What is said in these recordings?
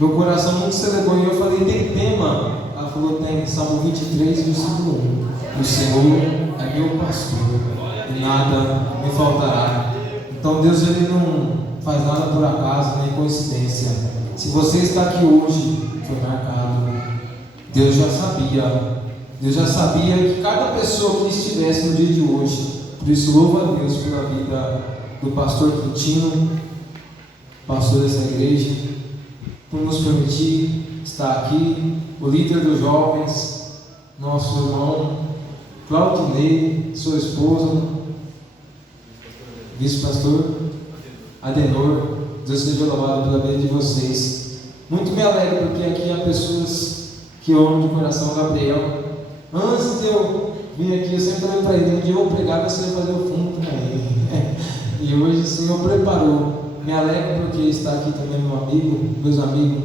Meu coração muito se alegrou e eu falei, tem tema? Ela falou, tem Salmo 23, versículo 1. O Senhor é meu pastor e nada me faltará. Então Deus, Ele não faz nada por acaso, nem coincidência. Se você está aqui hoje, foi marcado. Deus já sabia. Deus já sabia que cada pessoa que estivesse no dia de hoje. Por isso, louva a Deus pela vida do pastor Quintino, pastor dessa igreja, por nos permitir estar aqui, o líder dos jovens, nosso irmão Claudinei, sua esposa, vice-pastor Adenor. Deus seja louvado pela vida de vocês. Muito me alegro porque aqui há pessoas que eu amo de coração. Gabriel, antes de eu vir aqui, eu sempre falei para ele, um dia eu vou pregar, você vai fazer o fundo para ele. E hoje o Senhor preparou. Me alegro porque está aqui também meus amigos,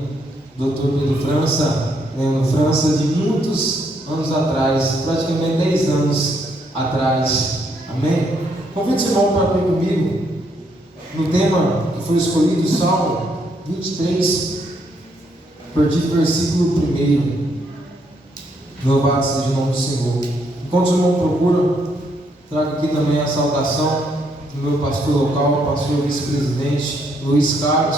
Dr. Pedro França, Leandro França, de muitos anos atrás, praticamente 10 anos atrás. Amém? Convido o irmão para abrir comigo no tema que foi escolhido, Salmo 23, a partir do versículo 1. Louvado seja o nome do Senhor. Enquanto o irmão procura, trago aqui também a saudação do meu pastor local, pastor vice-presidente Luiz Carlos,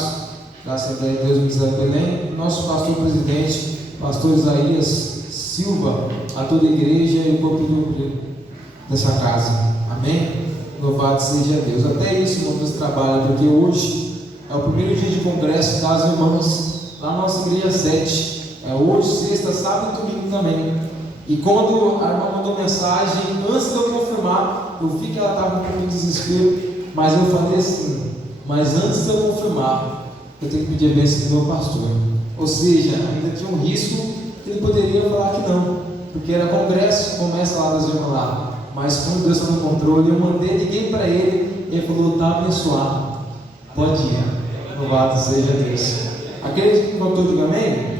da Assembleia de Deus Missionário Belém, nosso pastor presidente, pastor Isaías Silva, a toda a igreja e o corpo dessa casa. Amém? Louvado seja Deus. Até isso, irmão, Deus trabalha, porque hoje é o primeiro dia de congresso das irmãs lá na nossa igreja 7. É hoje, sexta, sábado e domingo também. E quando a irmã mandou mensagem, antes de eu confirmar, eu vi que ela estava com um pouco de desespero, mas eu falei assim, mas antes de eu confirmar, eu tenho que pedir a bênção do meu pastor. Ou seja, ainda tinha um risco que ele poderia falar que não, porque era congresso, começa lá das irmãs lá. Mas como Deus está no controle, eu mandei, liguei para ele, e ele falou, está abençoado, pode ir, louvado seja Deus. Aquele que notou, diga amém?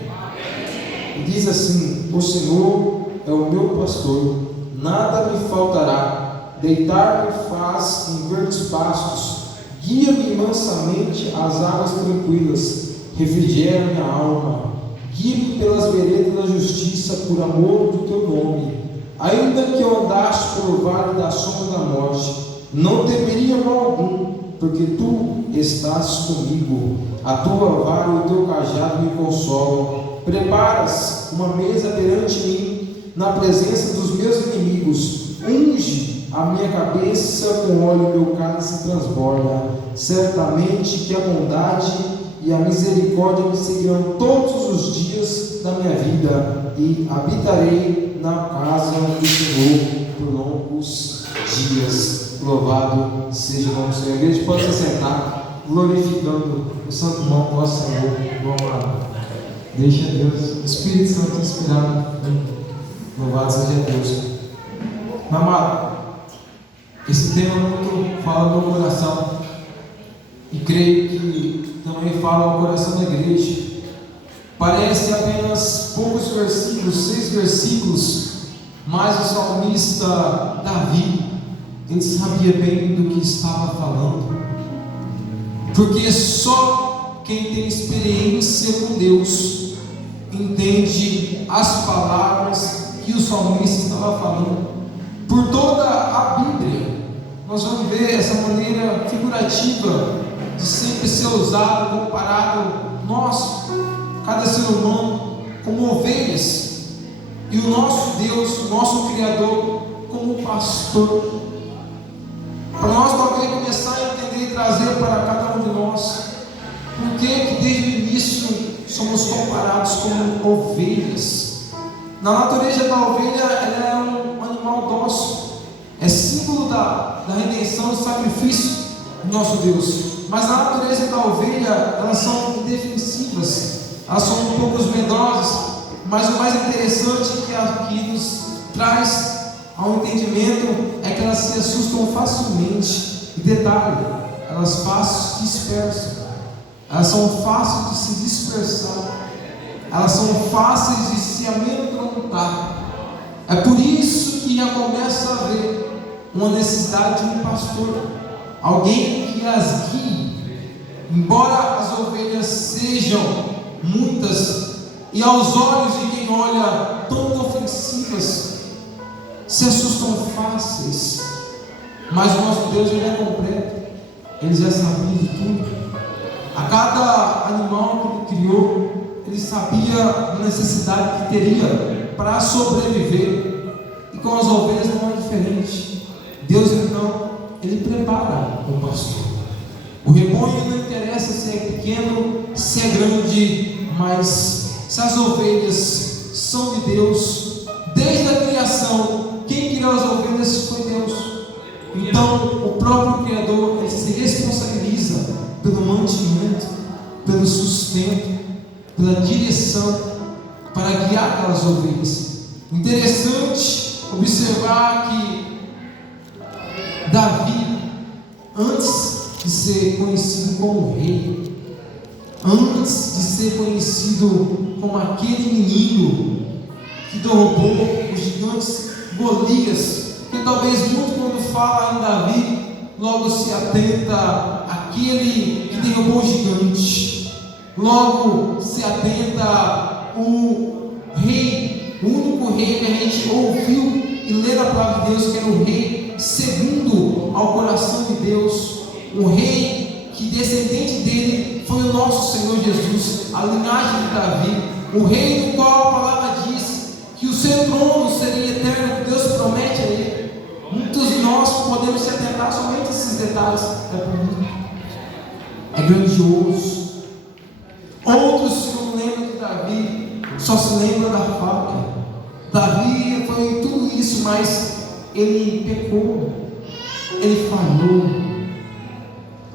E diz assim, o Senhor é o meu pastor, nada me faltará, deitar-me faz em verdes pastos, guia-me mansamente às águas tranquilas, refrigera minha alma, guia-me pelas veredas da justiça, por amor do teu nome. Ainda que eu andasse pelo vale da sombra da morte, não temeria mal algum, porque tu estás comigo, a tua vara e o teu cajado me consolam. Preparas uma mesa perante mim, na presença dos meus inimigos, unge a minha cabeça com óleo, meu cálice transborda. Certamente que a bondade e a misericórdia me seguirão todos os dias da minha vida, e habitarei na casa do Senhor por longos dias. Louvado seja o nome do Senhor. A igreja pode se sentar, glorificando o santo nome do nosso Senhor. Vamos. Deixa Deus, o Espírito Santo inspirado. Louvado seja Deus. Amado, esse tema muito fala do meu coração, e creio que também fala ao coração da igreja. Parece apenas poucos versículos, 6 versículos, mas o salmista Davi, ele sabia bem do que estava falando, porque só quem tem experiência com Deus entende as palavras que o salmista estava falando. Por toda a Bíblia, nós vamos ver essa maneira figurativa de sempre ser usado, comparado, nós, cada ser humano, como ovelhas, e o nosso Deus, o nosso Criador, como pastor. Para nós talvez começar a entender e trazer para cada um de nós, por que desde o início somos comparados como ovelhas. Na natureza da ovelha, ela é um animal dócil, é símbolo da redenção, do sacrifício do nosso Deus. Mas na natureza da ovelha, elas são indefensivas, elas são um pouco medrosas, mas o mais interessante que nos traz ao entendimento é que elas se assustam facilmente. E detalhe, elas fáceis se dispersam, elas são fáceis de se dispersar, elas são fáceis de se amedrontar. É por isso que já começa a haver uma necessidade de um pastor, alguém que as guie. Embora as ovelhas sejam muitas, e aos olhos de quem olha, tão inofensivas, se assustam fáceis, mas o nosso Deus, Ele é completo, Ele já sabia de tudo. A cada animal que Ele criou, Ele sabia a necessidade que teria para sobreviver, e com as ovelhas não é diferente. Deus então, Ele prepara o pastor. O rebanho não interessa se é pequeno, se é grande, mas se as ovelhas são de Deus, desde a criação, quem criou as ovelhas foi Deus. Então o próprio Criador, Ele se responsabiliza pelo mantimento, pelo sustento, pela direção, para guiar aquelas ovelhas. Interessante observar que Davi, antes de ser conhecido como rei, antes de ser conhecido como aquele menino que derrubou os gigantes Golias, que talvez muito quando fala em Davi, logo se atenta àquele que derrubou o gigante, logo se atenta o rei, o único rei que a gente ouviu e lê na palavra de Deus, que era o rei segundo ao coração de Deus, o rei que descendente dele foi o nosso Senhor Jesus, a linhagem de Davi, o rei do qual a palavra diz que o seu trono seria eterno, que Deus promete a ele. Muitos de nós podemos se atentar somente a esses detalhes, é bonito, é grandioso. Outros que não lembram de Davi, só se lembram da faca. Davi foi tudo isso, mas ele pecou, ele falhou.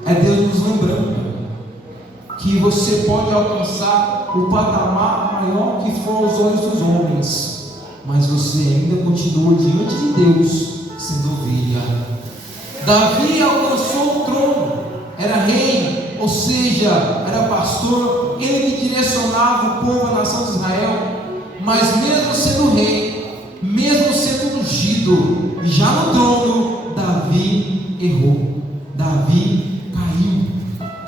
É Deus nos lembrando que você pode alcançar o patamar maior que for aos olhos dos homens, mas você ainda continua diante de Deus sendo ovelha. Davi alcançou o trono, era rei, ou seja, era pastor, ele que direcionava o povo, a nação de Israel, mas mesmo sendo rei, mesmo sendo ungido, já no trono, Davi errou, Davi caiu.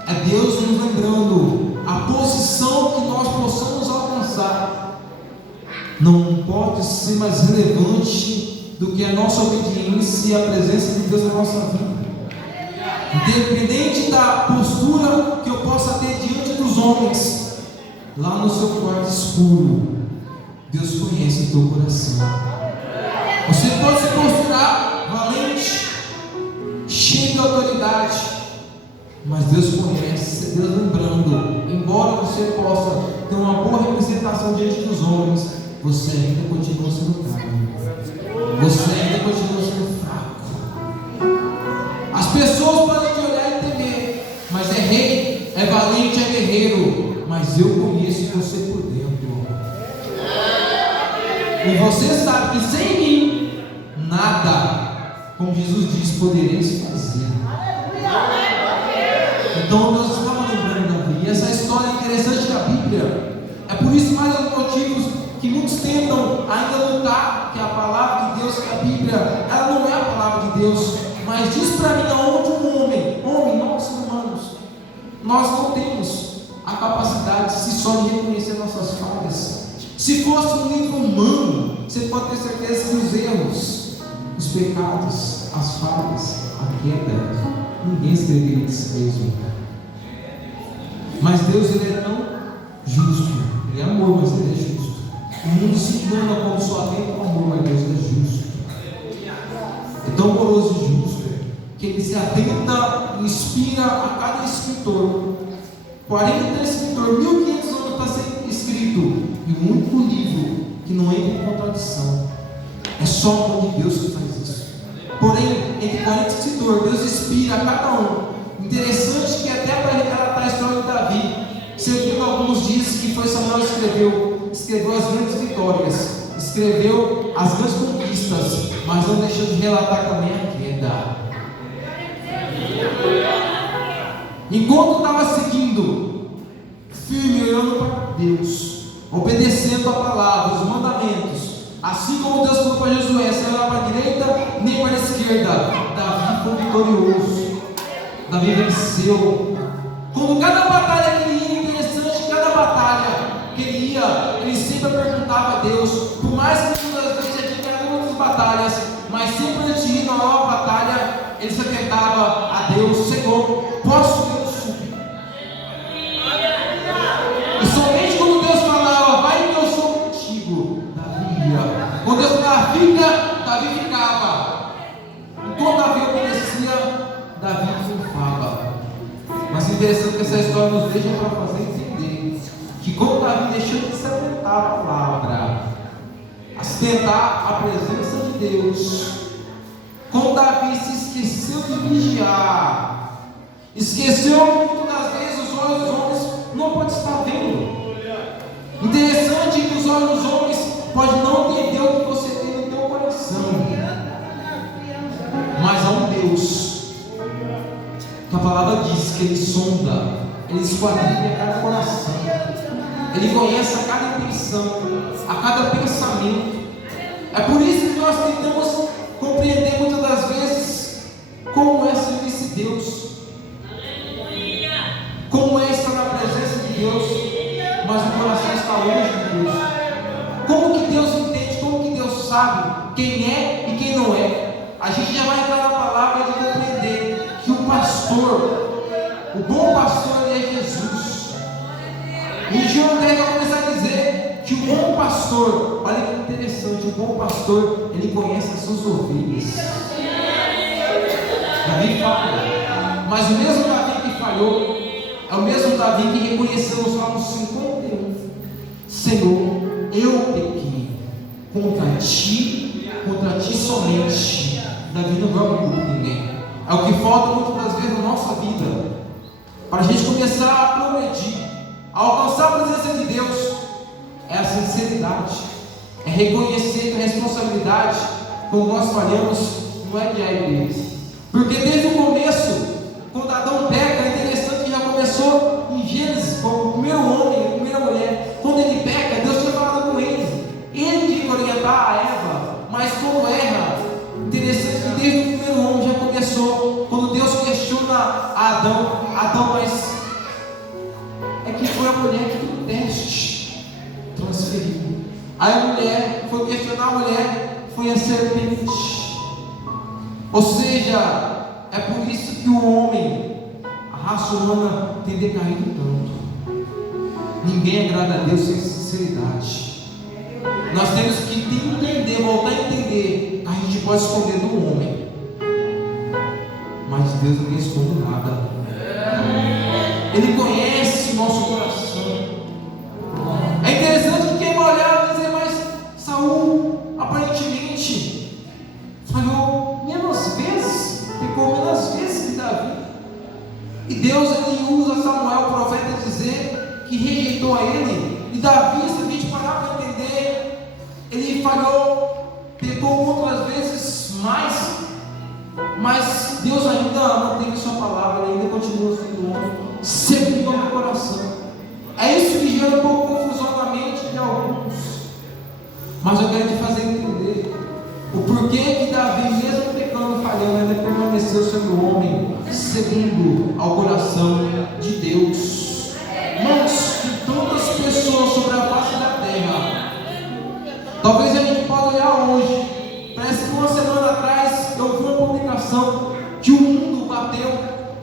É Deus nos lembrando a posição que nós possamos alcançar não pode ser mais relevante do que a nossa obediência e a presença de Deus na nossa vida. Independente da postura que eu possa ter diante dos homens, lá no seu quarto escuro, Deus conhece o teu coração. Você pode se posturar valente, cheio de autoridade, mas Deus conhece, Deus lembrando, embora você possa ter uma boa representação diante dos homens, você ainda continua sendo fraco, você ainda continua sendo fraco. As pessoas podem te olhar e temer, mas é rei, é valente, é guerreiro, mas eu conheço você por dentro, e você sabe que sem mim, nada, como Jesus diz, podereis fazer. Então Deus estava lembrando Davi, e essa história é interessante da Bíblia. É por isso mais um motivos que muitos tentam ainda lutar, que a palavra de Deus, que a Bíblia, ela não é a palavra de Deus, mas diz para mim aonde um homem, nós humanos, nós não temos a capacidade se só de reconhecer nossas falhas. Se fosse um livro humano, você pode ter certeza que os erros, os pecados, as falhas, a queda, ninguém escreveria de si mesmo. Mas Deus, Ele é tão justo, Ele é amor, mas Ele é justo. O mundo se engana quando só atenta ao amor, mas Deus é justo. É tão amoroso e justo que Ele se atenta e inspira a cada escritor. 40 escritores, 1500 anos está sendo escrito, e o único livro que não entra em contradição. É só o amor de Deus que faz isso. Porém, entre 40 escritores, Deus inspira a cada um. Interessante que até para relatar a história de Davi, sendo que alguns dizem que foi Samuel que escreveu as grandes vitórias, escreveu as grandes conquistas, mas não deixou de relatar também a queda. Enquanto estava seguindo, firme, olhando para Deus, obedecendo a palavra, os mandamentos, assim como Deus falou para Josué, sem olhar para a direita nem para a esquerda, Davi foi vitorioso, Davi venceu. Quando cada batalha que ele ia, interessante, cada batalha Deus, por mais que muitas vezes ele tinha ganhado outras batalhas, mas sempre antes de ir na nova batalha, ele se atentava a Deus: Senhor, posso eu subir? E somente quando Deus falava: vai que eu sou contigo, Davi ia. Quando Deus falava: fica, Davi ficava. Enquanto Davi obedecia, Davi triunfava. Mas interessante que essa história nos deixa para fazer entender que quando Davi deixou de se atentar à palavra, a se atentar à presença de Deus, quando Davi se esqueceu de vigiar, esqueceu que muitas das vezes os olhos dos homens não podem estar vendo. Interessante que os olhos dos homens podem não entender o que você tem no teu coração, mas há um Deus que a palavra diz que Ele sonda, Ele esquadrinha cada coração, Ele conhece a cada intenção, a cada pensamento. É por isso que nós tentamos compreender muitas das vezes como é servir esse Deus, como é estar na presença de Deus, mas o coração está longe de Deus. Como que Deus entende, como que Deus sabe quem é e quem não é. A gente já vai entrar na palavra de compreender que o pastor, o bom pastor, ele é Jesus. E João vai começar a dizer que o bom pastor, olha que interessante, o bom pastor, ele conhece as suas ovelhas. Davi falha, mas o mesmo Davi que falhou é o mesmo Davi que reconheceu no Salmo 51: Senhor, eu pequei contra ti somente. Davi não vai por ninguém. É o que falta muitas das vezes na nossa vida, para a gente começar a progredir, a alcançar a presença de Deus. É a sinceridade, é reconhecer que a responsabilidade, quando nós falhamos, não é de deles. Porque desde o começo, quando Adão peca, é interessante que já começou em Gênesis, com o primeiro homem, a primeira mulher. Quando ele peca, Deus tinha falado com ele tinha que orientar a Eva, mas quando erra, interessante que desde o primeiro homem já começou, quando Deus questiona a Adão, mas é que foi a mulher que no teste transferiu. Aí a mulher foi questionar a mulher, foi a serpente. Ou seja, é por isso que o homem, a raça humana, tem decaído tanto. Ninguém agrada a Deus sem sinceridade. Nós temos que entender, voltar a entender que a gente pode esconder do homem, mas Deus não esconde nada. Ele conhece o nosso coração. É interessante que quem vai olhar e dizer: mas Saul aparentemente falhou menos vezes, pecou menos vezes que Davi. E Deus ele usa Samuel, o profeta, dizer que rejeitou a ele. E Davi, se a gente parar para entender, ele falhou, pecou outras vezes mais, mas Deus ainda manteve sua palavra, ele ainda continua sendo homem, sempre no meu coração. É isso que gera um pouco de confusão na mente de alguns, mas eu quero te fazer entender o porquê que Davi, mesmo pecando, falhando, ainda permaneceu sendo homem, seguindo ao coração de Deus. Irmãos, que tantas pessoas sobre a face da terra, talvez a gente possa olhar hoje, parece que uma semana atrás eu vi uma publicação que o mundo bateu,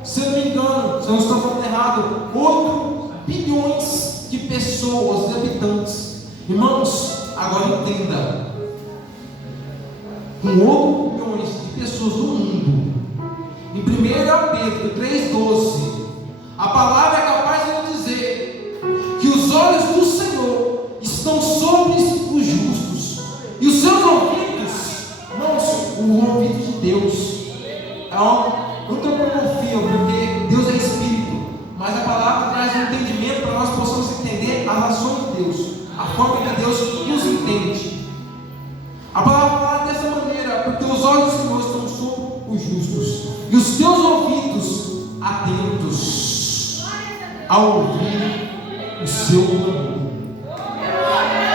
se eu não me engano, se eu não estou falando errado, 8 bilhões de pessoas, de habitantes. Irmãos, agora entenda, com 8 bilhões de pessoas no mundo, em 1 Pedro 3,12, a palavra é capaz de nos dizer que os olhos do Senhor estão sobre os justos, e os seus ouvidos, irmãos, o ouvido de Deus é uma antropomorfia, porque Deus é Espírito, mas a palavra traz um entendimento para nós possamos entender as ações de Deus, a forma que Deus nos entende. A palavra fala dessa maneira, porque os olhos do Senhor estão sobre os justos, e os teus ouvidos atentos a ouvir o seu clamor.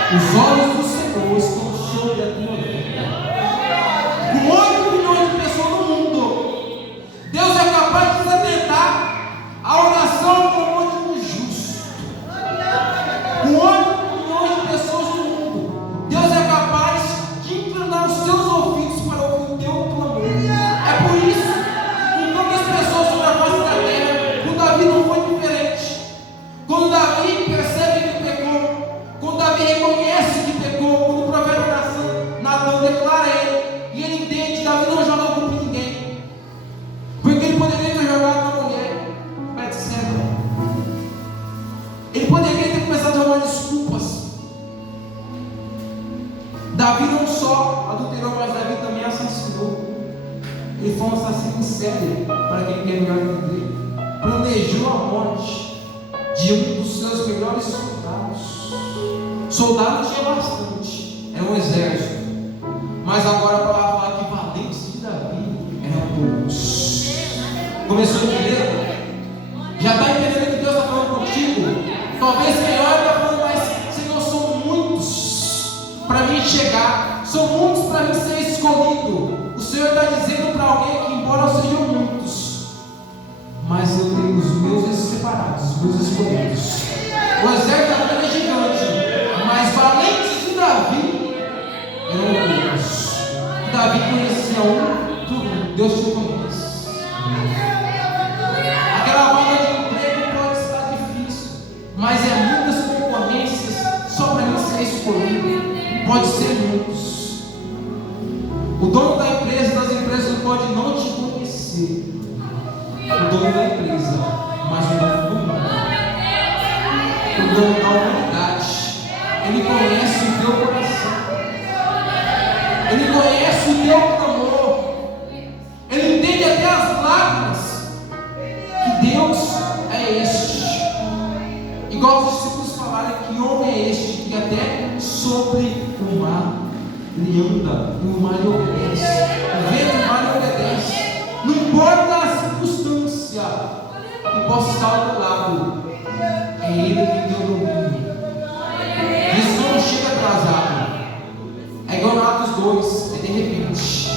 Os olhos do Senhor estão sobre a tua vida. Com 8 milhões de pessoas no mundo, Deus é capaz de se atentar à oração e ao clamor de um justo. Com 8 milhões de pessoas no mundo, insere, para quem quer melhor entender, planejou a morte de um dos seus melhores soldados. Soldado tinha bastante, era um exército, mas agora para falar que valentes de Davi eram poucos. Começou a entender? Já está entendendo que Deus está falando contigo? Talvez melhor está falando, mas Senhor, são muitos para mim chegar, são muitos para mim ser escolhido. O Senhor está dizendo para alguém que, embora sejam muitos, mas eu tenho os meus separados, os meus escolhidos. O exército da Bíblia é gigante, mas valentes de Davi eram poucos. Davi conhecia um por um. Deus te conhece. Aquela vaga de emprego pode estar difícil, mas é muitas concorrências só para mim ser escolhido. Pode ser muitos. O dono da empresa, das empresas, pode não te conhecer. O dono da empresa, mas o dono do mundo, o dono da humanidade, ele conhece o teu coração, ele conhece o teu clamor, ele entende até as lágrimas. Que Deus é este, igual os discípulos falaram, que homem é este que até sobre o mar ele anda, e o mar lhe obedece, o vento do mar lhe obedece. Não importa a circunstância que possa estar ao teu lado, é Ele que tem o domínio. Isso não chega atrasado, é igual no Atos 2, é de repente.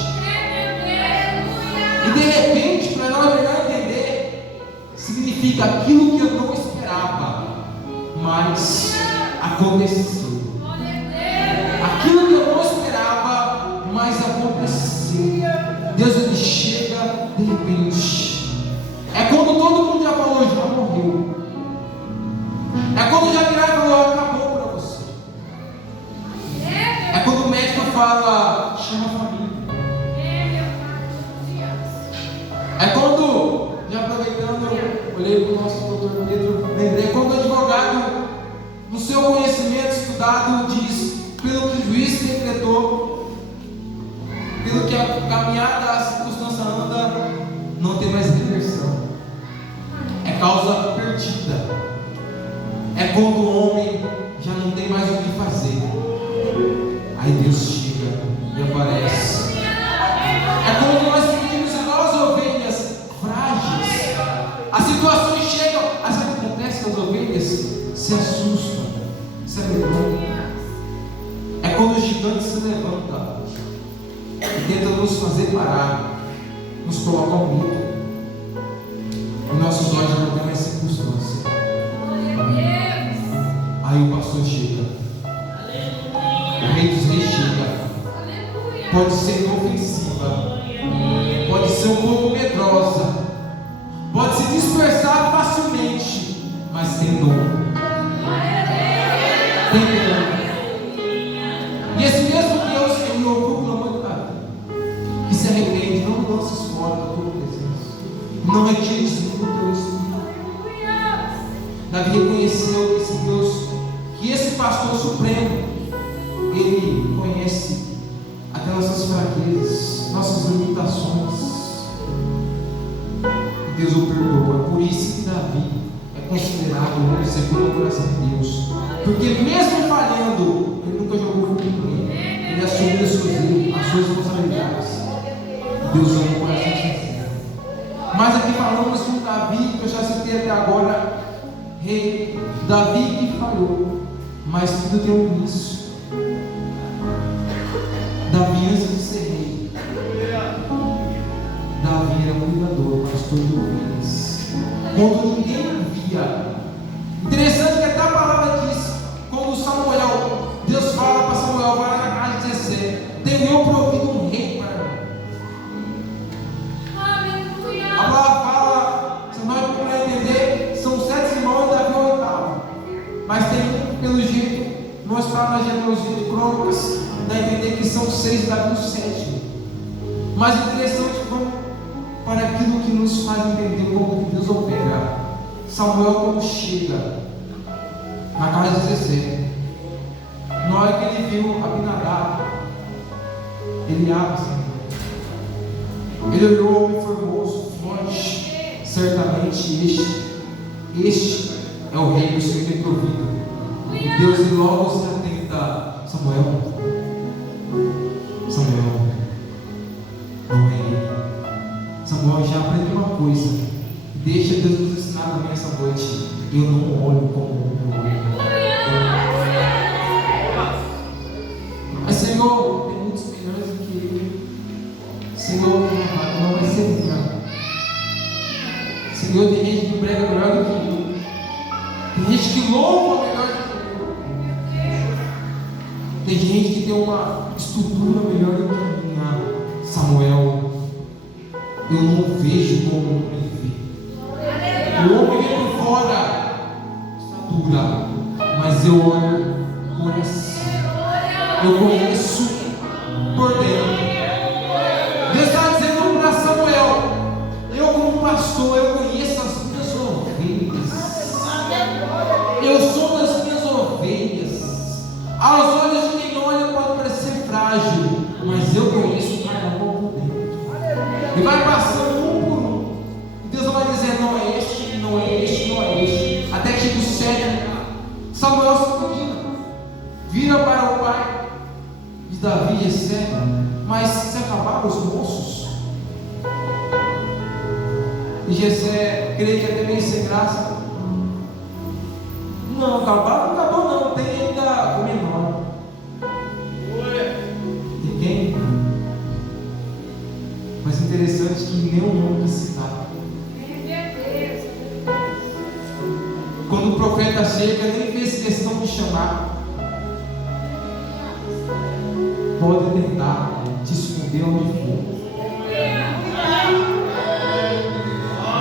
E de repente, para nós melhor entender, significa aquilo que eu não esperava, mas aconteceu. Aquilo que eu não esperava, mas aconteceu. Deus, ele chega de repente. É quando todo mundo já falou, já morreu. É quando já viraram e falou, acabou para você. É quando o médico fala, chama a família. É quando, já aproveitando, olhei para o nosso doutor Pedro, lembrei, quando o advogado, no seu conhecimento estudado, diz, pelo que o juiz decretou, pelo que a caminhada, a circunstância anda, não tem mais reversão. É causa perdida. É quando o homem já não tem mais o que fazer. Aí Deus chega e aparece. É quando nós sentimos igual as ovelhas frágeis. As situações chegam, as que acontece com as ovelhas se assustam, se amedrontam. É quando o gigante se levanta e tenta nos fazer parar, nos coloca ao medo, e nossos olhos não têm mais circunstância. Aí o pastor chega, o rei dos reis chega. Pode ser inofensiva, pode ser um pouco medrosa, pode se dispersar facilmente, mas tem dom. Tem dom. E esse mesmo Deus que me ouviu o clamor de Davi, que se arrepende, não lances fora da tua presença, não retires do teu espírito. Davi reconheceu que esse Deus, que esse pastor supremo, ele conhece até nossas fraquezas, nossas limitações. E Deus o perdoa. Por isso que Davi é considerado o homem segundo o coração de Deus, porque mesmo falhando, ele nunca jogou fogo em ninguém. Ele assumiu as suas responsabilidades. Deus ama o coração sincero. Mas aqui falamos de um Davi que eu já citei até agora, rei. Davi que falhou, mas tudo tem um início. Davi, antes de ser rei, Davi era um cuidador, pastor de ovelhas. Quando ninguém via. Interessante que até a palavra diz, quando Samuel, Deus fala para Samuel, vai lá na casa de Jessé, tenho eu provido um rei para mim. A palavra fala, se nós para entender, são 7 irmãos e Davi é o 8º. Mas tem um, pelo jeito, não está na genealogia de Crônicas, dá a entender que são 6 e Davi o 7º. Mas interessante, vamos para aquilo que nos faz entender como Deus opera. Samuel, quando chega na casa de Jessé, na hora que ele viu Abinadab, ele abre assim. Ele olhou o homem formoso, forte. Certamente este é o rei do Senhor tem provido. E Deus logo se atenta. Samuel, não é ele. Samuel, já aprendeu uma coisa. Deixa Deus nos ensinar também essa noite. Eu não olho como um olho. Mas Senhor, tem muitos melhores do que ele. Senhor, não vai ser engano. Senhor, tem gente que prega melhor do que eu. Tem gente que louva melhor do que eu. Tem gente que tem uma estrutura melhor do que a minha. Samuel, eu não vejo como o homem vê. O homem vê por fora, estatura, mas eu olho por coração. Eu conheço por dentro. Deus está dizendo para Samuel: eu, como pastor, eu conheço as minhas ovelhas. Eu sou das minhas ovelhas. Aos olhos de quem olha pode parecer frágil, mas eu conheço cada um por dentro. E vai passando um por um. E Deus vai dizer: não é este, não é este, não é este. Até que chega o sétimo. Samuel se inclina, vira para o pai de Davi, Jessé. Mas se acabaram os moços. E Jessé crê que é até meio sem graça. Não, acabaram, não acabou não. Tem ainda o menor. De quem? Mas interessante que nenhum nome citado. Quando o profeta chega, nem fez questão de chamar. Pode tentar te esconder onde for.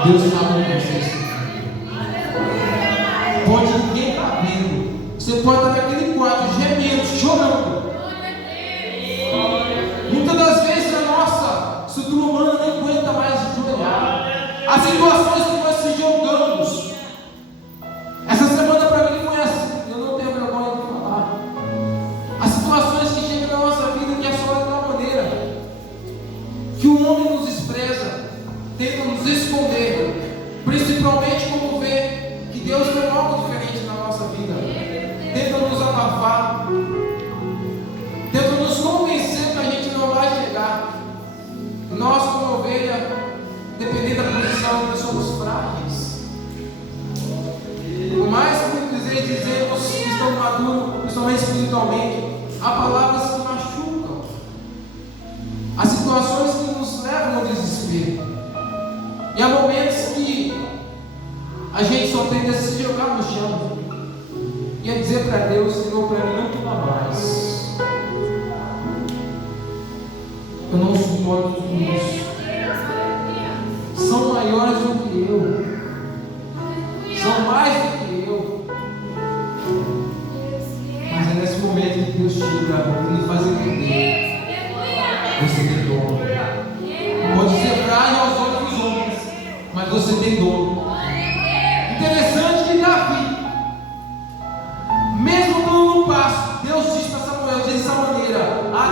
Deus está com vocês. Pode ninguém estar vendo. Você pode estar naquele quarto gemendo, chorando. Muitas das vezes a nossa estrutura humana não aguenta mais ajoelhar. As situações que nós se jogamos. Essa semana para mim foi assim. Eu não tenho vergonha de falar. As situações que chegam na nossa vida que é só de uma maneira. Que o homem nos despreza, tenta nos esconder, principalmente quando vê que Deus tem algo diferente na nossa vida, tenta nos abafar, tenta nos convencer que a gente não vai chegar. Nós, como ovelha, dependendo da posição, nós somos frágeis. Por mais que muitas vezes dizemos que estamos maduros, principalmente espiritualmente, há palavras que machucam, há situações que nos levam ao desespero, e há momentos que a gente só tende a se jogar no chão e a dizer para Deus: Senhor, para mim não dá mais, eu não suporto isso, são maiores do que eu, são mais do que eu. Mas é nesse momento que Deus chega e nos faz entender: você tem dom. Pode ser frágil aos olhos dos homens, mas você tem dom. Interessante que Davi, mesmo dando um passo, Deus diz para Samuel dessa maneira: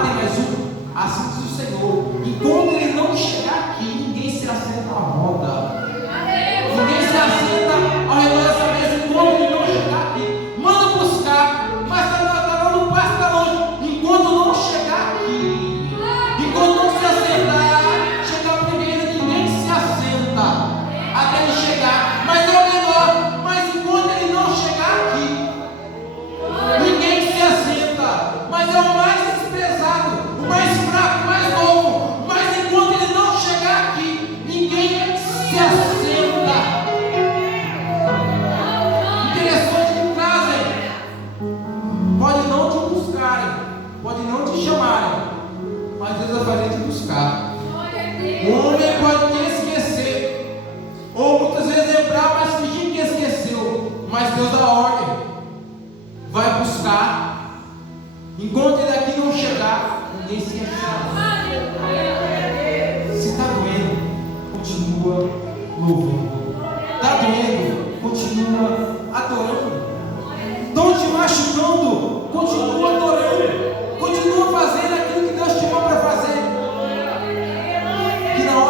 tem mais um. Assim diz o Senhor: enquanto ele não chegar aqui, ninguém se assenta à roda, ninguém se assenta ao redor dessa mesa enquanto ele não chegar aqui. Manda buscar, mas está dando um passo, está longe. Enquanto não chegar aqui, enquanto não se assentar, chegar primeiro, ninguém se assenta até ele chegar. Mas é o menor, mas enquanto ele não chegar aqui, ninguém se assenta. Mas é o mais desprezado, o mais fraco, o mais novo. Mas enquanto ele não chegar aqui, ninguém se assenta. Interessante que trazem. Pode não te buscarem, pode não te chamarem, mas Deus vai fazer te buscar. O homem pode te esquecer, ou muitas vezes lembrar, mas fingir que esqueceu. Mas Deus dá ordem, vai buscar. Enquanto ele aqui não chegar, ninguém se achar. Se está doendo, continua louvando. Está doendo, continua adorando. Estão te machucando, continua adorando. Continua fazendo aquilo que Deus te chamou para fazer. Que na hora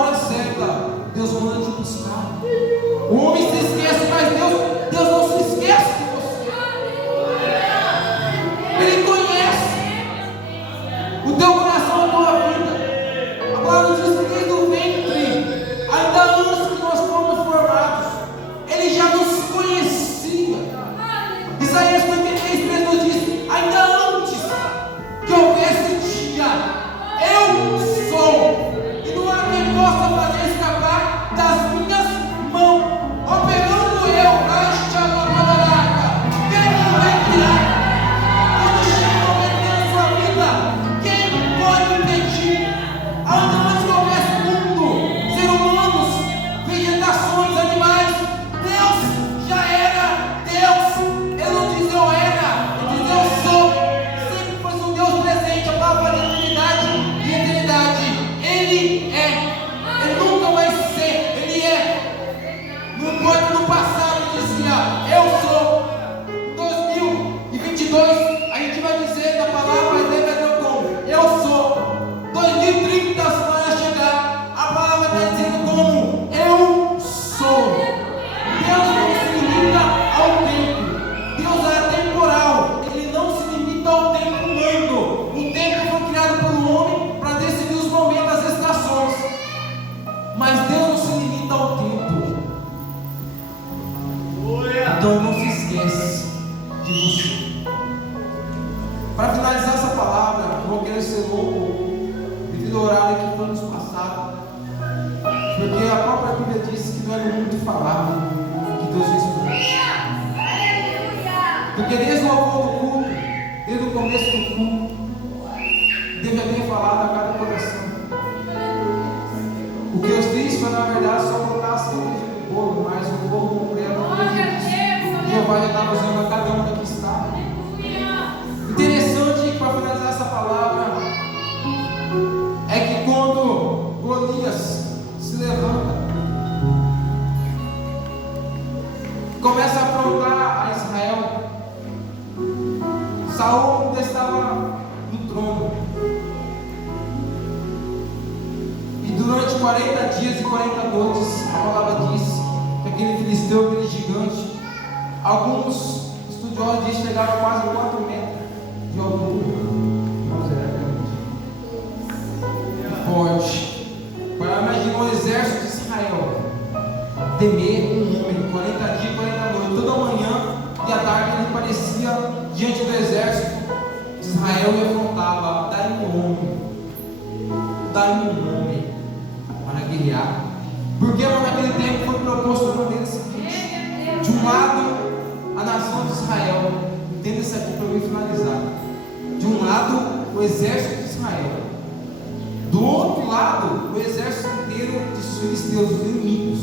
Para finalizar essa palavra, eu vou querer ser louco devido ao horário que foi nos passado. Porque a própria Bíblia diz que não é no mundo de falar que Deus responde. Porque desde o louvor do culto, desde o começo do culto, Deus já tem falado a cada coração. O que eu fiz foi, na verdade, só colocar a cereja do bolo, mas o bolo completo Jeová já estava usando a cada um que aqui está. Interessante que, para finalizar essa palavra, é que quando Golias se levanta, começa a afrontar a Israel, Saul ainda estava no trono, e durante 40 dias e 40 noites, a palavra diz que aquele filisteu, aquele gigante, alguns estudiosos dizem que chegava a quase 4 metros de altura. Forte. Para imaginar o exército de Israel temer um homem, 40 dias e 40 noites, toda manhã e à tarde ele aparecia diante do exército de Israel e afrontava: dá-me um homem, dá-me um homem para guerrear. Porque naquele tempo foi proposto de maneira seguinte: de um lado, a nação de Israel, entenda isso aqui para eu finalizar. De um lado, o exército de Israel, do outro lado, o exército inteiro de filisteus, os inimigos.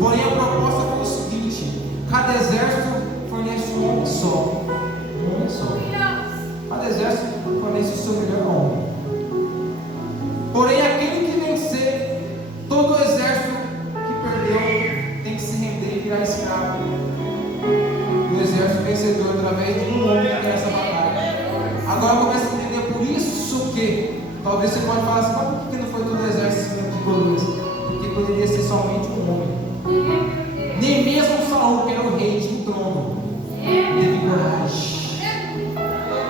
Porém, a proposta foi o seguinte: cada exército fornece um homem só. Um homem só. Cada exército fornece o seu melhor homem. Porém, aquele que vencer, todo o exército que perdeu tem que se render e virar escravo do exército vencedor através de um homem que tem essa batalha. Agora começa a entender por isso que talvez você pode falar assim: mas por que não foi todo o exército de Golias? Porque poderia ser somente um homem. Nem mesmo Saul, que era o rei de um trono, teve coragem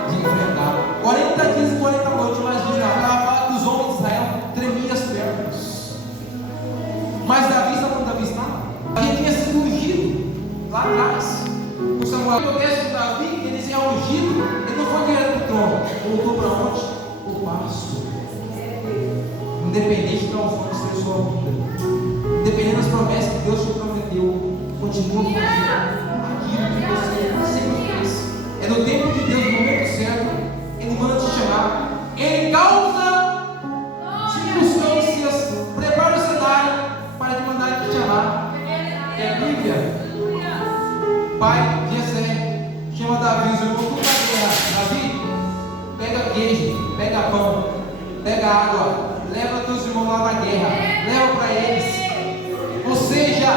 de enfrentar. 40 dias e 40 noites, imagina, ela fala que os homens de Israel tremiam as pernas. Mas Davi, sabe onde Davi estava? Davi tinha sido ungido lá atrás. O Samuel, o texto de Davi, ele se é ungido, ele não foi direto para o trono, voltou para onde? O pasto. Independente de qual for ser sua vida, independente das promessas que Deus te prometeu, continua fazendo aquilo que você sempre fez. É no tempo de Deus, no momento certo, Ele manda te chamar, Ele causa circunstâncias, prepara o cenário para te mandar te chamar. É a Bíblia. Pai de Jessé chama Davi, os irmãos tudo na guerra. Davi, pega queijo, pega pão, pega água, leva teus irmãos lá na guerra, leva para eles. Ou seja,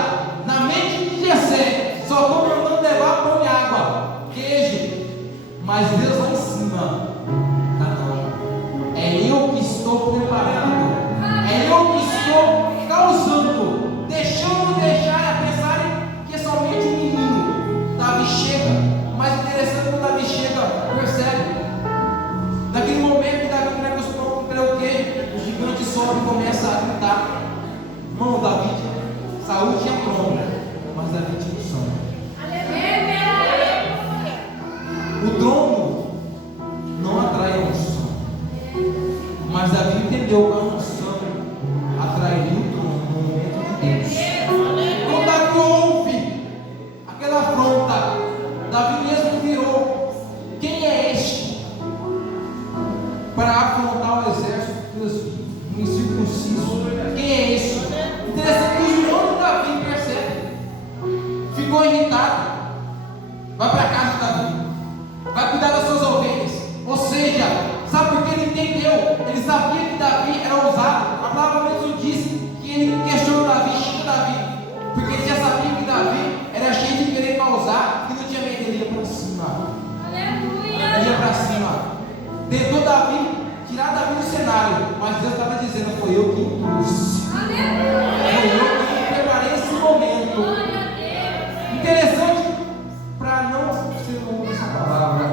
na mente de Jessé, só estou mandando levar pão e água, queijo, mas Deus lá em cima, não, é eu que estou preparando, é eu que estou causando, deixando a pensarem que é somente um menino. Davi chega, mas interessante quando Davi chega, percebe, naquele momento que Davi entrega os pão, entrega o queijo, o gigante sobe e começa a gritar. Irmão, Saúl tinha trono, mas Davi tinha unção. O trono não atrai a unção, mas Davi entendeu que a unção atrairia o trono no momento de Deus. Quando Davi ouve aquela afronta, Davi mesmo virou: quem é este para afrontar o exército de Deus incircunciso? Quem é este? Interessante que o irmão de Davi percebe, ficou irritado, vai para casa de Davi, vai cuidar das suas ovelhas. Ou seja, sabe por que ele entendeu? Ele sabia que Davi era ousado. A palavra mesmo diz que ele questionou Davi, xinga Davi, porque ele já sabia que Davi era cheio de querer causar e não tinha medo. Ele ia para cima. Ele ia para cima. Tentou Davi tirar Davi do cenário, mas Deus estava dizendo: foi eu que impus. Foi eu que preparei esse momento. Interessante, para não ser longo essa palavra,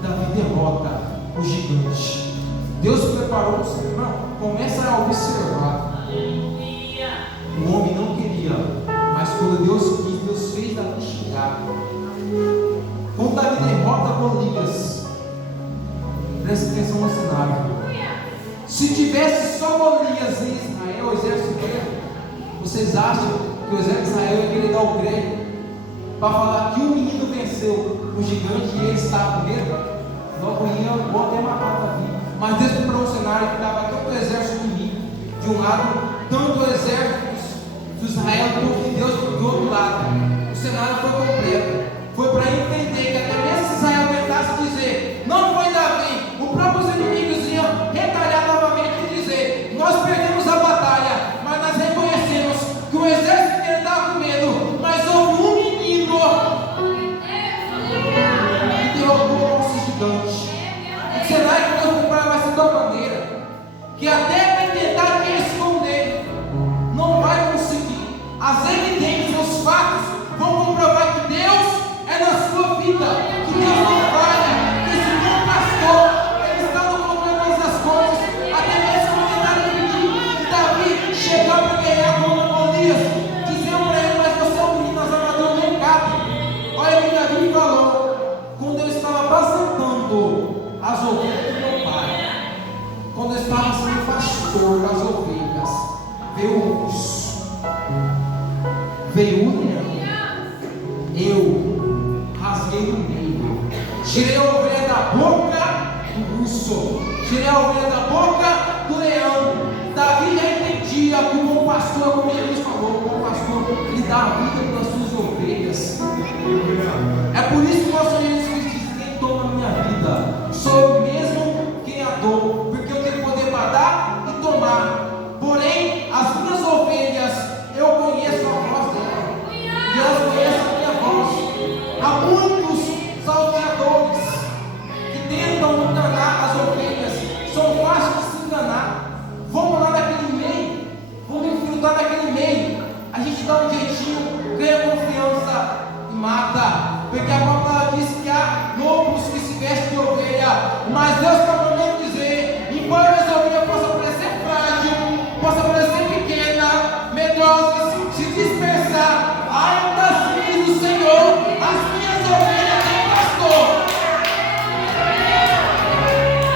Davi derrota o gigante. Deus preparou o seu irmão. Começa a observar. O homem não queria, mas quando Deus quis, Deus fez Davi chegar. Quando Davi derrota Golias, Presta atenção no cenário. Se tivesse só Golias em Israel, o exército dele, vocês acham que o exército de Israel ia querer dar o crédito para falar que o menino venceu o gigante e ele estava com medo? Logo ia ou até matar Davi. Mas Deus preparou um cenário que estava tanto o exército inimigo de um lado, tanto o exército de Israel do Deus do outro lado. O cenário foi completo. Foi para entender que até mesmo se Israel tentasse dizer, não foi Davi, os próprios inimigos iam retalhar novamente e dizer, nós perdemos a batalha, mas nós reconhecemos que o exército inteiro estava com medo, mas houve um menino que derrubou o nosso gigante. O cenário que Deus prepara vai ser de uma maneira que até quem tentar te esconder não vai conseguir. As evidências, os fatos vão comprovar que Deus é na sua vida, que Deus não falha, que esse bom pastor, ele está no controle de todas as coisas. Até mesmo quando tentaram impedir que Davi chegar para guerrear contra Golias, diziam para ele, mas você é um menino, as armaduras não cabem. Olha o que Davi falou, quando eu estava apacentando as ovelhas do meu pai, quando eu estava sendo pastor das ovelhas, veio o urso, veio o leão, eu rasguei no meio, tirei a ovelha da boca do urso, tirei a ovelha da boca do leão. Davi já entendia que o bom pastor, como Jesus falou, o bom pastor, ele dá a vida pelas suas ovelhas. É por isso que o nosso Jesus Cristo diz: quem toma a minha vida, sou eu mesmo quem a dou, porque eu tenho poder para dar e tomar. Porém, as minhas ovelhas, eu conheço a voz dela, e elas conhecem a minha voz. Há muitos salteadores que tentam enganar as ovelhas, são fáceis de se enganar. Vamos lá naquele meio, vamos infiltrar naquele meio, a gente dá um jeitinho, ganha confiança e mata, porque a palavra diz que há lobos que se vestem de ovelha, mas Deus está mandando dizer, embora as ovelhas possam parecer frágil, possam parecer pequena, medrosas, se dispersar, ainda diz o Senhor, as minhas ovelhas têm pastor,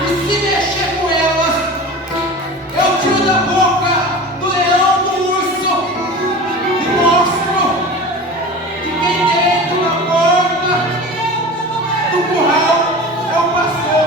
e se mexer com elas, eu tiro da boca do leão, do urso, e mostro que quem dentro da porta do curral é o pastor.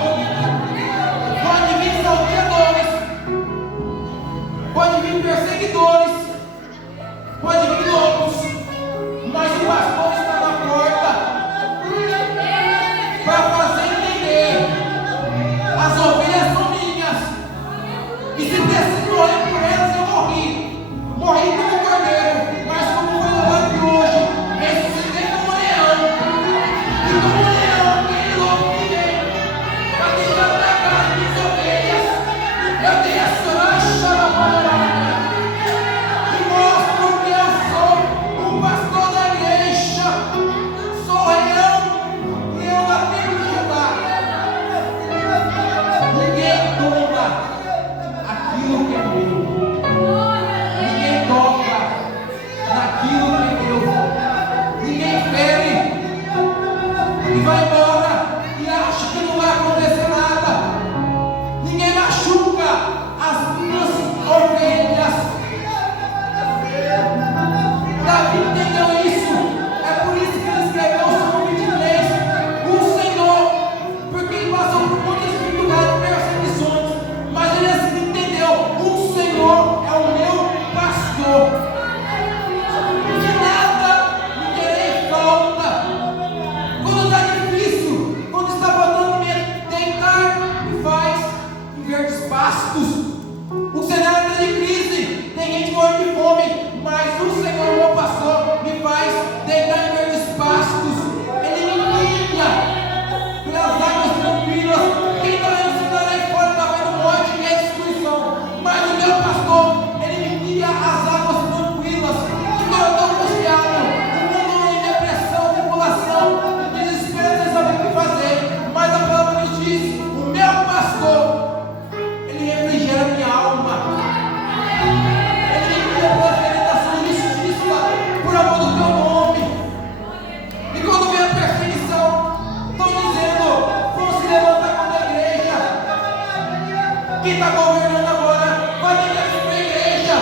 está governando agora vai ter que assumir a igreja.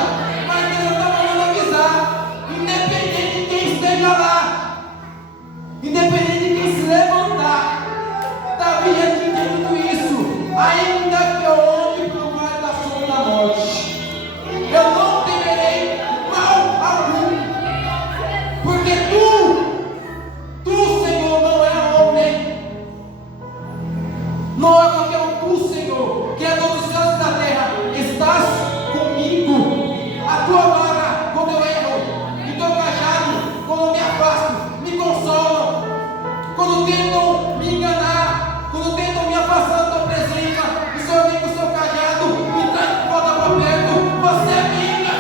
Mas Deus está mandando avisar, independente de quem esteja lá, independente de quem se levantar, Davi já tinha entendido isso. Ainda que eu ande pelo vale da sombra da morte, eu não temerei mal algum, porque tu, Senhor, não é homem, não é qualquer um, tu, Senhor, que é dono dos céus e da terra, estás comigo. A tua vara, quando eu erro, e teu cajado, quando eu me afasto, me consolam. Quando tentam me enganar, quando tentam me afastar da tua presença, o Senhor vem com o seu cajado, me traz de volta para perto. Você é minha,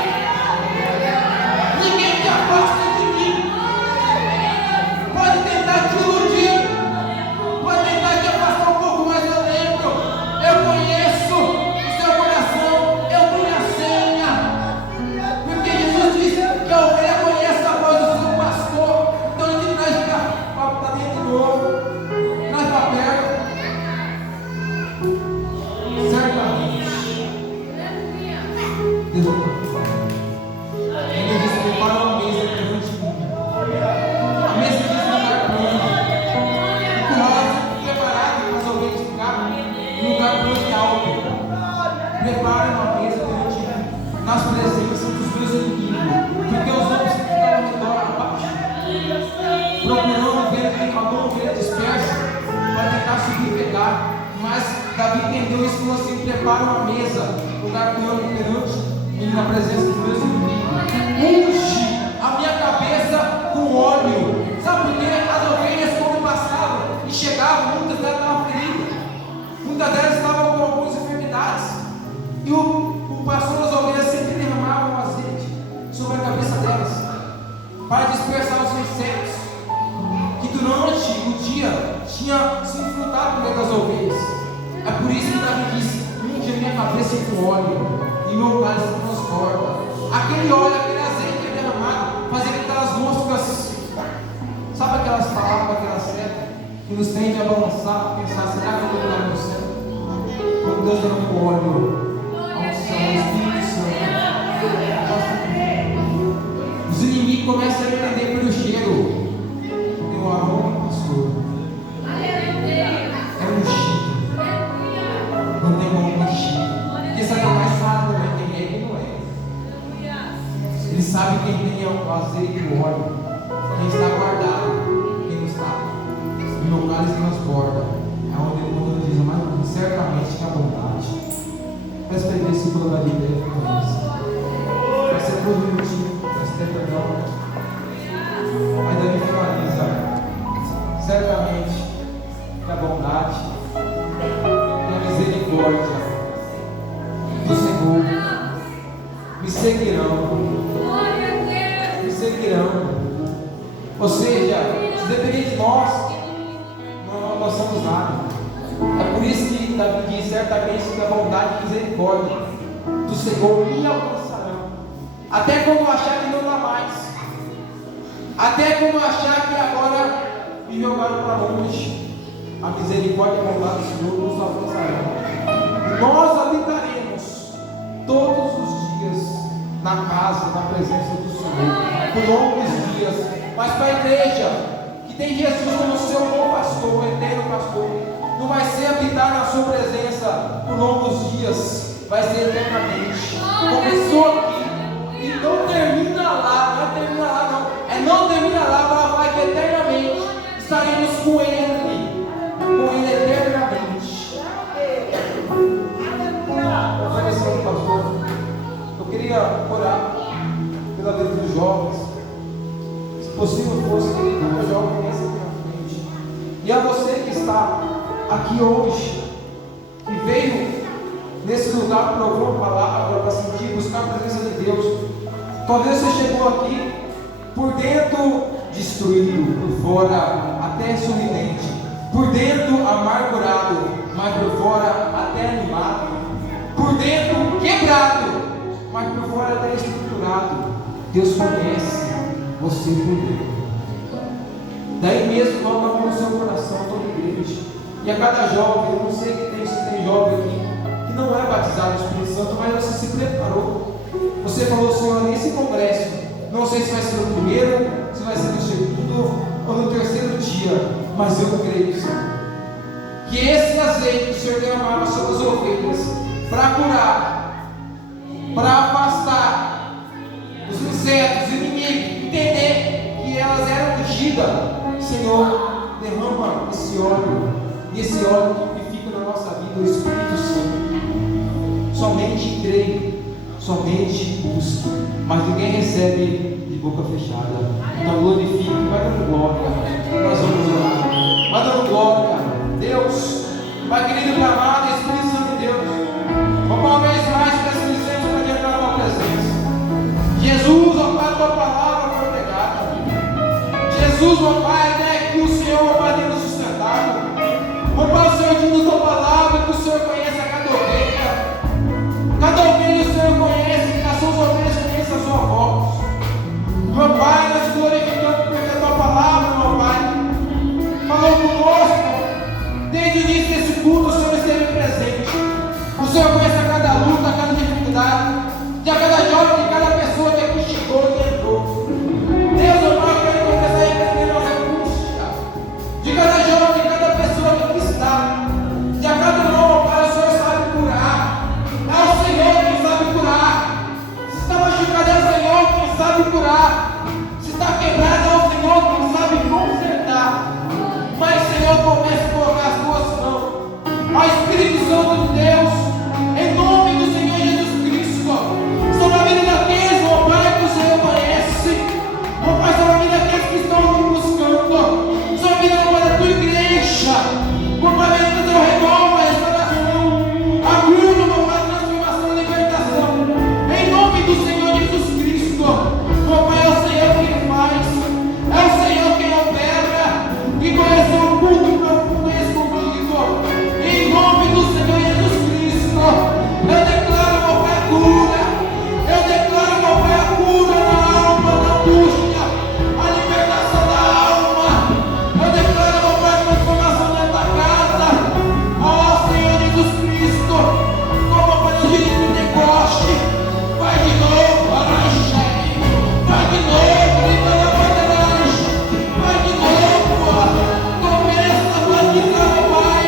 ninguém te afasta de mim. Pode tentar te iludir, pode tentar te afastar um pouco, mas eu lembro, eu conheço o seu coração, eu tenho a senha, porque Jesus disse que a ovelha conhece a voz do seu pastor. Então ele traz para dentro do ovo, traz para perto. Certamente Deus ele disse: prepara uma mesa perante mim. A mesa diz lugar plano, o curral preparado para as ovelhas ficar em lugar plano e alto. Prepara uma mesa perante mim, nas presenças dos meus inimigos, porque os homens que ficam ao redor abaixo, procurando ovelha que falou, ovelha dispersa, para tentar subir e pegar. Mas Davi entendeu isso e falou assim: prepara uma mesa, lugar plano perante mim, na presença dos meus inimigos. Unge a minha cabeça com óleo. Sabe por quê? As ovelhas, quando passavam e chegavam, muitas delas estavam feridas, muitas delas estavam com algumas enfermidades, e o pastor das ovelhas sempre derramava um azeite sobre a cabeça delas, para dispersar os insetos que durante o dia tinha se infiltrado no meio das ovelhas. É por isso que Davi disse: unge a minha cabeça com óleo, e meu cálice transborda. Aquele óleo, aquele azeite que é derramado, fazia com que aquelas moscas, sabe aquelas palavras, aquela seta, que nos tende a balançar, a pensar: será que eu estou lá no céu? Quando Deus derrama o óleo, a unção, o Espírito Santo, os inimigos começam a entender pelo cheiro. Tem o aroma do pastor, é ungido, não tem como mexer, porque Satanás sabe também quem é e quem não é. Ele sabe quem tem o azeite e o óleo, quem está guardado, quem não está. E meu cálice transborda. É onde o mundo diz: mas certamente que a bondade. Peço para esse versículo da Bíblia vai ser produtivo, vai ser perdão. Aí Davi finaliza: certamente que a bondade e a misericórdia do Senhor me seguirão. Ou seja, se depender de nós, nós somos nada. É por isso que Davi diz: certamente que a bondade e a misericórdia do Senhor me alcançarão. Até quando eu achar que não dá mais, até quando eu achar que agora me jogaram para longe, a misericórdia e a bondade do Senhor nos alcançarão. Nós habitaremos todos os dias na casa, na presença do Senhor, por longos dias. Mas para a igreja que tem Jesus como seu bom pastor, o eterno pastor, não vai ser habitar na sua presença por longos dias, vai ser eternamente. Começou aqui e não termina lá, não termina lá não, não termina lá, mas vai que eternamente estaremos com Ele eternamente. Oferecendo, pastor, eu queria orar pela vida dos jovens. Se possível fosse, queria que o jovem viesse aqui na frente. E a você que está aqui hoje, que veio nesse lugar para ouvir uma palavra, para sentir, buscar a presença de Deus. Talvez você chegou aqui por dentro destruído, por fora até sorridente, por dentro amargurado, mas por fora até animado, por dentro quebrado, mas por fora até estruturado. Deus conhece você por dentro. Daí mesmo coloca no seu coração toda a igreja. E a cada jovem, eu não sei se tem jovem aqui que não é batizado no Espírito Santo, mas você se preparou. Você falou, Senhor, nesse congresso, não sei se vai ser no primeiro, se vai ser no segundo ou no terceiro dia, mas eu creio, Senhor, que esse azeite que o Senhor derramava sobre as ovelhas, para curar, para afastar os insetos, os inimigos, entender que elas eram ungidas, Senhor, derrama esse óleo, e esse óleo que fica na nossa vida, o Espírito Santo. Somente creio, somente busque, mas ninguém recebe de boca fechada. Então glorifique, vai dando glória. Nós vamos orar, vai dando glória. Deus, Pai querido, amado, Espírito Santo de Deus, uma vez mais precisamos para diante da tua presença. Jesus, ó Pai, a tua palavra foi pregada. Jesus, ó Pai, é que o Senhor, ó Pai, tem nos sustentado. Ó Pai, o Senhor diz na tua palavra que o Senhor conhece a cada ovelha. Cada ovelha o Senhor conhece, as suas ovelhas conhecem a sua voz. Meu Pai, nós glorificamos porque a tua palavra, meu Pai, falou conosco. Desde o início desse culto, o Senhor esteve presente. O Senhor conhece a cada luta, a cada dificuldade, de a cada jovem, de cada pessoa que aqui chegou e entrou. Deus, meu Pai, eu quero começar a entender nossa angústia. De cada jovem, de cada pessoa que aqui está, de a cada irmão, meu Pai, o Senhor sabe curar. É o Senhor quem sabe curar. Se está machucado, é o Senhor quem sabe curar. Se está quebrado, é o Senhor quem sabe consertar. Mas, Senhor, comece a colocar as tuas mãos. Ó Espírito Santo de Deus, em nome do Senhor Jesus Cristo, sobre a vida daqueles, ó Pai, que o Senhor conhece. Ó Pai, sobre a vida daqueles que estão te buscando. Sobre a vida, ó Pai, da tua igreja. Ó Pai, do teu renova, restauração, a cura, ó Pai, transformação e libertação. Em nome do Senhor Jesus Cristo. Ó Pai, é o Senhor quem faz. É o Senhor quem opera. Que conhece o mundo profundo e escondido. Em nome do Senhor Jesus Cristo, eu declaro, meu Pai, a cura. Eu declaro, meu Pai, a cura na alma, na angústia, a libertação da alma. Eu declaro, meu Pai, a transformação dentro da casa. Ó Senhor Jesus Cristo, como a Pai, no dia de Pentecoste, vai de novo, Araxé. Vai de novo, Libana Bandeirante. Vai de novo, começa a batizar, meu Pai,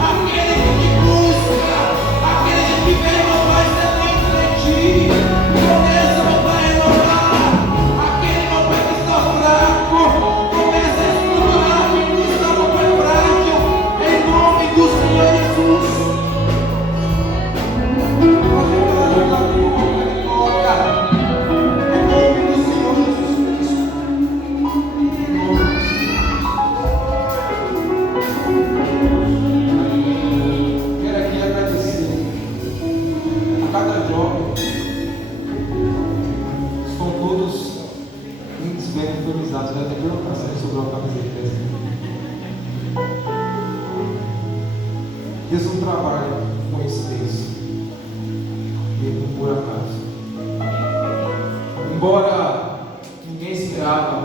aquele que te busca, aquele que vem, meu Pai, sedento de ti. Começa, meu Pai, a renovar aquele, meu Pai, que está fraco. Começa a estruturar aquele que está, meu Pai, frágil. Em nome do Senhor Jesus. Nós declaramos a tua vitória. Em nome do Senhor Jesus Cristo. Em nome do Senhor. Quero aqui agradecer a cada jovem. Estão todos lindos, bem uniformizados. Até perguntar se ele sobrou a camiseta. Deus não trabalha com coincidência e por acaso. Embora ninguém esperava,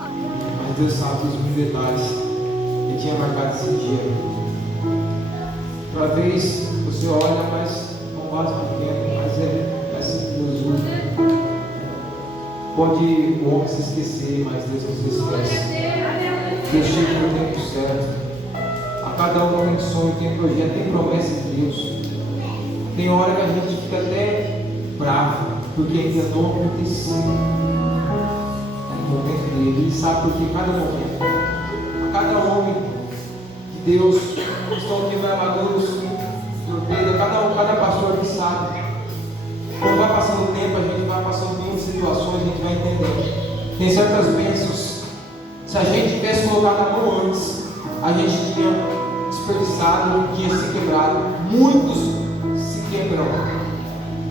mas Deus sabe os mil detalhes que tinha marcado esse dia. Outra vez você olha, mas não bate pequeno, mas é simplesmente. Pode o homem se esquecer, mas Deus não se esquece. Deus chega no tempo certo. A cada um tem sonho, tem projeto, tem promessa de Deus. Tem hora que a gente fica até bravo, porque ainda não aconteceu. É no momento dele, ele sabe porque cada momento, a cada homem de Deus, estão aqui mais maduros, torpedo, cada pastor que sabe. Quando vai passando o tempo, a gente vai passando por situações, a gente vai entendendo. Tem certas bênçãos, se a gente tivesse colocado a mão antes, a gente tinha desperdiçado, tinha se quebrado. Muitos se quebram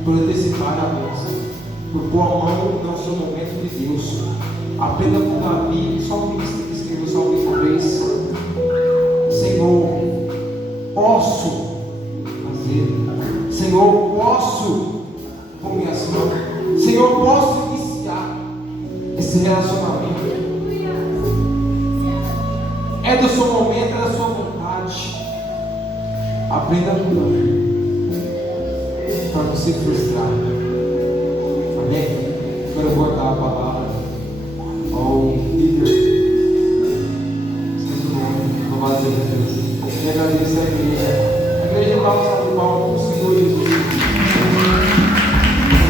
por antecipar a bênção, por pôr a mão no seu momento de Deus. Aprenda com Davi, só o que escreveu o salmista fez. Senhor, posso fazer. Senhor, posso com minhas mãos. Senhor, posso iniciar esse relacionamento. É do seu momento, é da sua vontade. Aprenda a cuidar. para você frustrar. Amém? Agora eu vou dar a palavra ao líder. Esqueci o nome, louvado seja Deus. E agradeço a igreja. A igreja vai usar o palco do Senhor Jesus.